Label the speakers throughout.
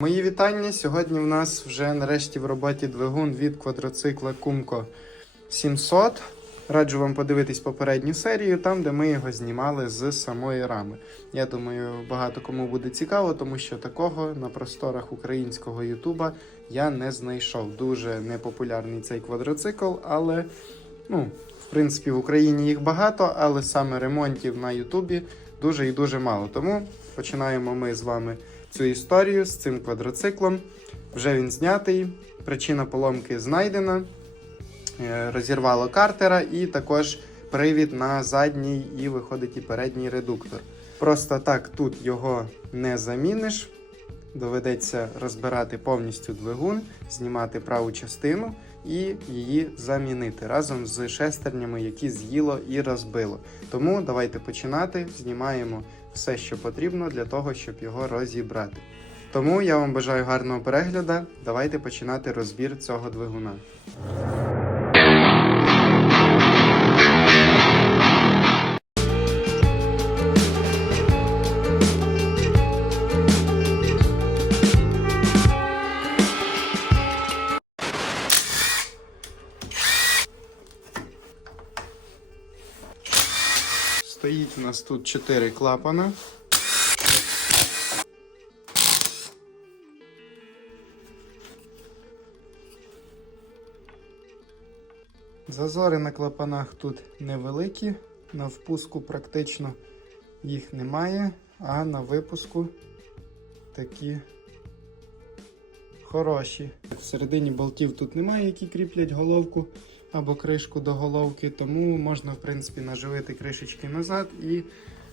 Speaker 1: Мої вітання. Сьогодні в нас вже нарешті в роботі двигун від квадроцикла Kumco 700. Раджу вам подивитись попередню серію, там де ми його знімали з самої рами. Я думаю, багато кому буде цікаво, тому що такого на просторах українського Ютуба я не знайшов. Дуже непопулярний цей квадроцикл, але ну, в принципі в Україні їх багато, але саме ремонтів на Ютубі дуже і дуже мало. Тому починаємо ми з вами цю історію з цим квадроциклом. Вже він знятий, причина поломки знайдена, Е, розірвало картера і також привід на задній і виходить і передній редуктор. Просто так тут його не заміниш. Доведеться розбирати повністю двигун, знімати праву частину і її замінити разом з шестернями, які з'їло і розбило. Тому давайте починати. Знімаємо все, що потрібно для того, щоб його розібрати. Тому я вам бажаю гарного перегляду. Давайте починати розбір цього двигуна. Стоїть у нас тут 4 клапана. Зазори на клапанах тут невеликі, на впуску практично їх немає, а на випуску такі хороші. Всередині болтів тут немає, які кріплять головку або кришку до головки, тому можна в принципі наживити кришечки назад і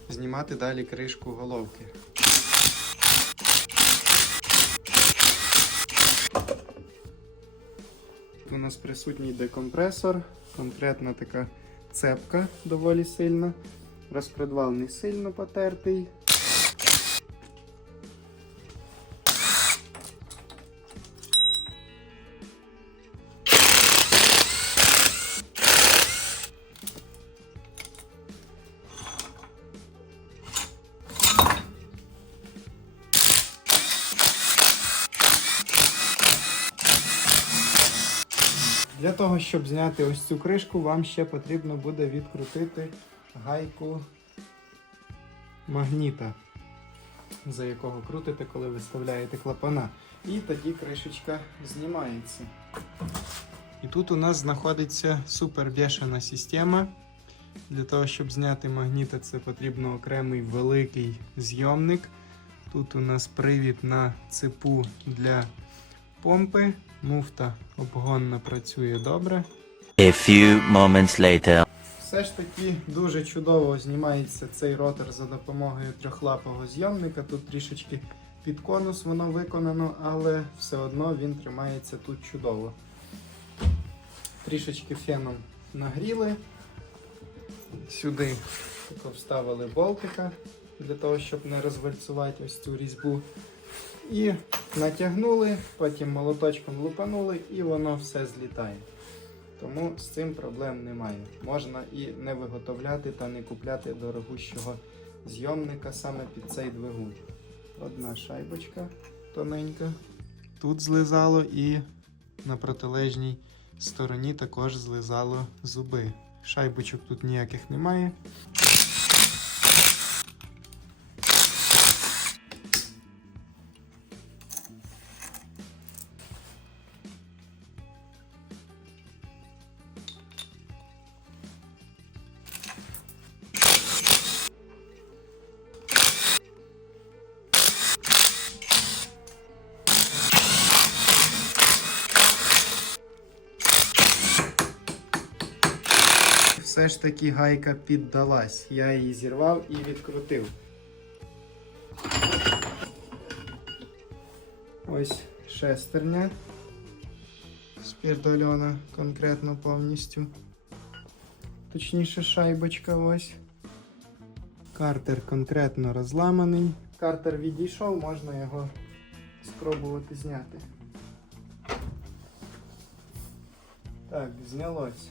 Speaker 1: знімати далі кришку головки. У нас присутній декомпресор, конкретна така цепка доволі сильна. Розпредвал не сильно потертий. Для того, щоб зняти ось цю кришку, вам ще потрібно буде відкрутити гайку магніта, за якого крутите, коли виставляєте клапана. І тоді кришечка знімається. І тут у нас знаходиться супер бешена система. Для того, щоб зняти магніта, це потрібно окремий великий зйомник. Тут у нас привід на цепу для помпи. Муфта обгонна працює добре.
Speaker 2: A few moments later.
Speaker 1: Все ж таки дуже чудово знімається цей ротор за допомогою трьохлапого зйомника. Тут трішечки під конус воно виконано, але все одно він тримається тут чудово. Трішечки феном нагріли. Сюди вставили болтика для того, щоб не розвальцювати ось цю різьбу. І натягнули, потім молоточком лупанули і воно все злітає. Тому з цим проблем немає. Можна і не виготовляти та не купляти дорогущого зйомника саме під цей двигун. Одна шайбочка тоненька. Тут злизало і на протилежній стороні також злизало зуби. Шайбочок тут ніяких немає. Все ж таки гайка піддалась. Я її зірвав і відкрутив. Ось шестерня. Спірдольона конкретно повністю. Точніше, шайбочка ось. Картер конкретно розламаний. Картер відійшов, можна його спробувати зняти. Так, знялось.